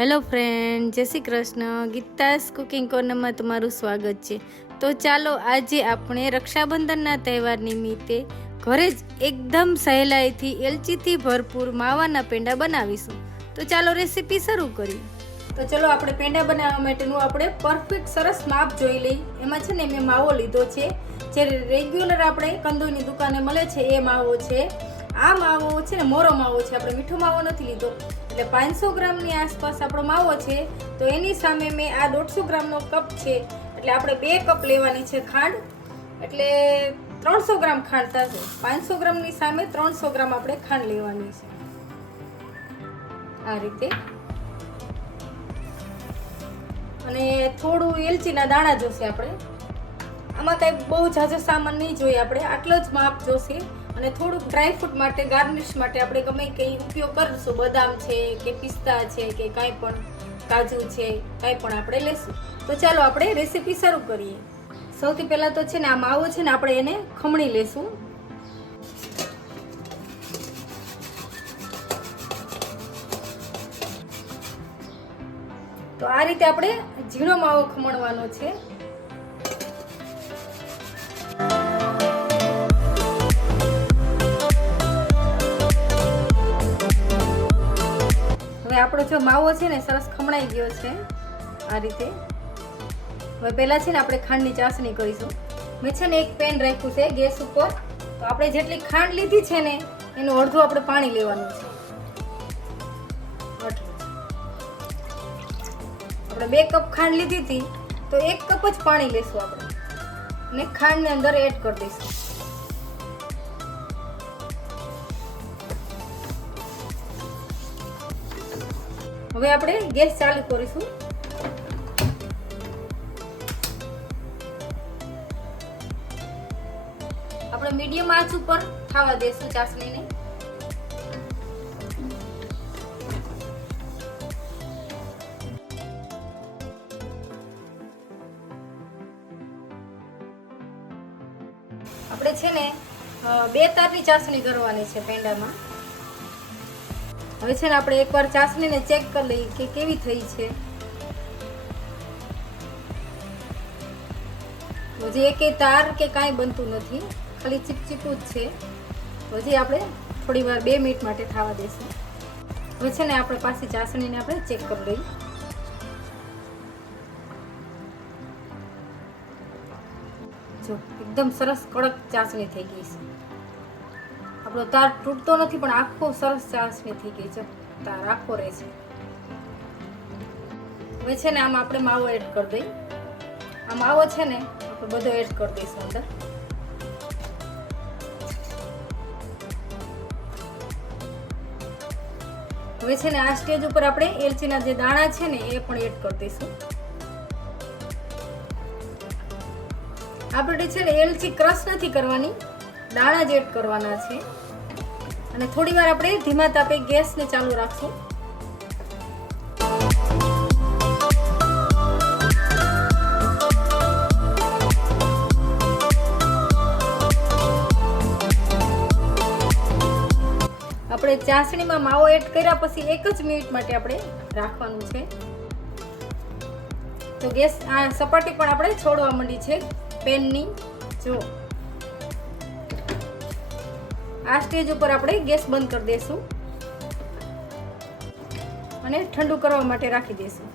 Hello friend, Jai Shri Krishna. Geeta's cooking કોર્નરમાં તમારું સ્વાગત છે. તો ચાલો આજે આપણે રક્ષાબંધનના તહેવાર નિમિત્તે ઘરે જ એકદમ સહેલાઈથી એલચીથી ભરપૂર માવાના પેંડા બનાવીશું. તો ચાલો રેસીપી શરૂ કરીએ. તો ચલો આપણે પેંડા બનાવવા માટેનું આપણે પરફેક્ટ સરસ માપ જોઈ લઈ એમાં છે ને મેં માવો લીધો છે. જે રેગ્યુલર આપણે કંદોઈની દુકાને મળે છે એ માવો છે. આ માવો છે ને, મોરો માવો છે. આપણે મીઠો માવો નથી લીધો. એટલે પાંચસો ગ્રામની આસપાસ આપણો માવો છે. તો એની સામે મેં આ દોઢસો ગ્રામનો કપ છે. એટલે આપણે બે કપ લેવાની છે ખાંડ. એટલે ત્રણસો ગ્રામ ખાંડ થશે. પાંચસો ગ્રામની સામે ત્રણસો ગ્રામ આપણે ખાંડ લેવાની છે. આ રીતે. અને થોડું એલચીના દાણા જોશે આપણે. આમાં કાંઈ બહુ ઝાઝો સામાન નહીં જોઈએ આપણે. આટલો જ માપ જોશે. અને થોડુંક ડ્રાયફ્રૂટ માટે ગાર્નિશ માટે આપણે ગમે કંઈ ઉપયોગ કરીશું. બદામ છે કે પિસ્તા છે કે કાંઈ પણ, કાજુ છે, કાંઈ પણ આપણે લેશું. તો ચાલો આપણે રેસીપી શરૂ કરીએ. સૌથી પહેલાં તો છે ને આ માવો છે ને આપણે એને ખમણી લેશું. તો આ રીતે આપણે ઝીણો માવો ખમણવાનો છે. હવે આપણો જો માવો છે ને, સરસ ખમણાઈ ગયો છે આ રીતે. હવે પહેલાં છે ને આપણે ખાંડની ચાસણી કરીશું. મેં છે ને એક પેન રાખ્યું છે ગેસ ઉપર. તો આપણે જેટલી ખાંડ લીધી છે ને, એનું અડધું આપણે પાણી લેવાનું છે. આપણે બે કપ ખાંડ લીધી હતી, તો એક કપ જ પાણી લેશું આપણે. અને ખાંડને અંદર એડ કરી દઈશું. હવે આપણે ગેસ ચાલુ કરીશું. આપણે મીડિયમ આંચ ઉપર થવા દેશું ચાસણીને. આપણે છે ને બે તારની ચાસણી કરવાની છે પેંડામાં. હવે છે ને આપણે એકવાર ચાસણીને ચેક કરી લઈએ કે કેવી થઈ છે. હજી એકે તાર કે કાંઈ બનતું નથી, ખાલી ચીપચીપું જ છે. હજી આપણે થોડી વાર બે મિનિટ માટે થવા દેશું. હવે છે ને આપણે પાછી ચાસણીને આપણે ચેક કરી લઈએ. જો, એકદમ સરસ કડક ચાસણી થઈ ગઈ છે. આપણો તાર તૂટતો નથી, પણ આખો સરસ ચાસણી થઈ ગઈ છે. તાર આખો રહે છે. હવે છે ને આમાં આપણે માવો એડ કરી દઈ. આ માવો છે ને આપણે બધો એડ કરી દઈશું અંદર. હવે છે ને આ સ્ટેજ ઉપર આપણે એલચીના જે દાણા છે ને એ પણ એડ કરી દઈશું. આપણે છે ને એલચી ક્રશ નથી કરવાની. દાણા જ એડ કરવાના છે. અને થોડી વાર આપણે ધીમા તાપે ગેસને ચાલુ રાખશું. આપણે ચાસણીમાં માવો એડ કર્યા પછી એક જ મિનિટ માટે આપણે રાખવાનું છે. તો ગેસ, આ સપાટી પણ આપણે છોડવા માંડી છે. પેનની, જો. આ સ્ટેજ ઉપર આપણે ગેસ બંધ કરી દઈશું અને ઠંડુ કરવા માટે રાખી દઈશું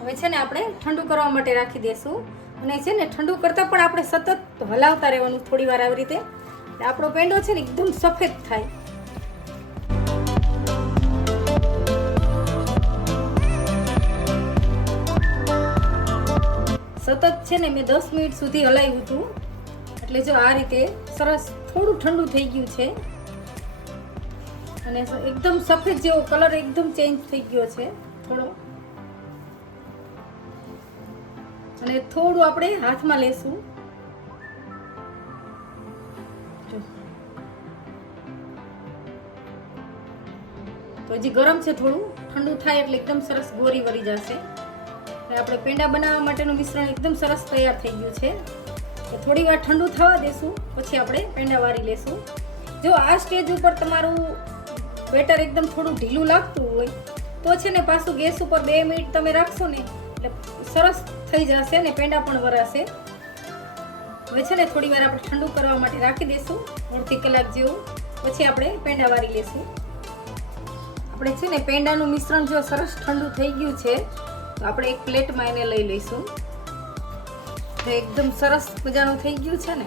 હવે છે ને આપણે ઠંડુ કરવા માટે રાખી દઈશું અને છે ને ઠંડુ કરતાં પણ આપણે સતત હલાવતા રહેવાનું થોડી વાર આવી રીતે. આપણો પેંડો છે ને એકદમ સફેદ થાય. સતત છે ને મેં દસ મિનિટ સુધી હલાવ્યું હતું. એટલે જો આ રીતે સરસ થોડું ઠંડુ થઈ ગયું છે. અને એકદમ સફેદ જેવો કલર એકદમ ચેન્જ થઈ ગયો છે થોડો. અને થોડું આપણે હાથમાં લેશું. તો હજી ગરમ છે થોડું. ઠંડુ થાય એટલે એકદમ સરસ ગોરી વળી જશે. આપણે પેંડા બનાવવા માટેનું મિશ્રણ એકદમ સરસ તૈયાર થઈ ગયું છે. થોડી વાર ઠંડુ થવા દેશું, પછી આપણે પેંડા વારી લેશું. જો આ સ્ટેજ ઉપર તમારું બેટર એકદમ થોડું ઢીલું લાગતું હોય, તો છે ને પાછું ગેસ ઉપર બે મિનિટ તમે રાખશો ને, એટલે સરસ થઈ જશે ને પેંડા પણ વરાશે. હવે છે ને થોડી વાર આપણે ઠંડુ કરવા માટે રાખી દઈશું અડધી કલાક જેવું, પછી આપણે પેંડા વારી લેશું. આપણે છે ને પેંડાનું મિશ્રણ જો સરસ ઠંડુ થઈ ગયું છે, તો આપણે એક પ્લેટમાં એને લઈ લઈશું. તો એકદમ સરસ મજાનું થઈ ગયું છે ને?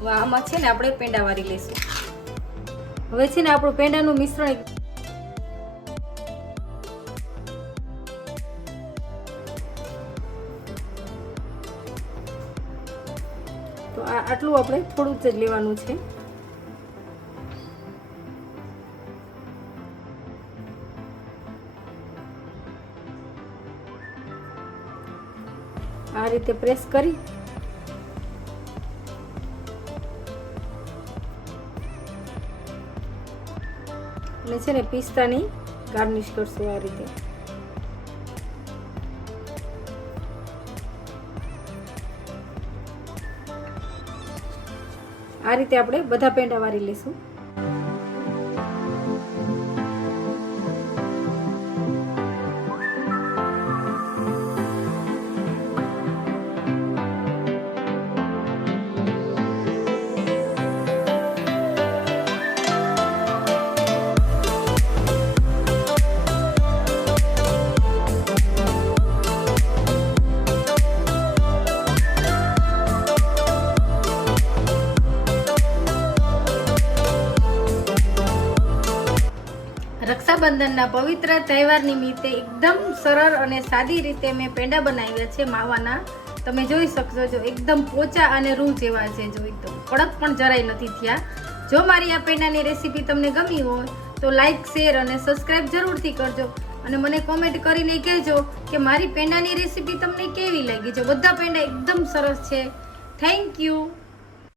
હવે આમાં છે ને આપણે પેંડા વાળી લઈશું. હવે છે ને આપણું પેંડાનું મિશ્રણ તો આ આટલું આપણે થોડું જ લેવાનું છે. આ રીતે પ્રેસ કરી. અને છે ને પિસ્તાની ગાર્નિશ કરશું આ રીતે. આ રીતે આપણે બધા પેંડા વારી લઈશું રક્ષાબંધનના પવિત્ર તહેવાર નિમિત્તે એકદમ સરળ અને સાદી રીતે મેં પેંડા બનાવ્યા છે માવાના. તમે જોઈ શકશો જો એકદમ પોચા અને રૂ જેવા છે જો એકદમ કડક પણ જરાય નથી થયા. જો મારી આ પેંડાની રેસીપી તમને ગમી હોય તો લાઇક શેર અને સબસ્ક્રાઈબ જરૂરથી કરજો. અને મને કોમેન્ટ કરીને કહેજો કે મારી પેંડાની રેસીપી તમને કેવી લાગી? જો બધા પેંડા એકદમ સરસ છે. Thank you.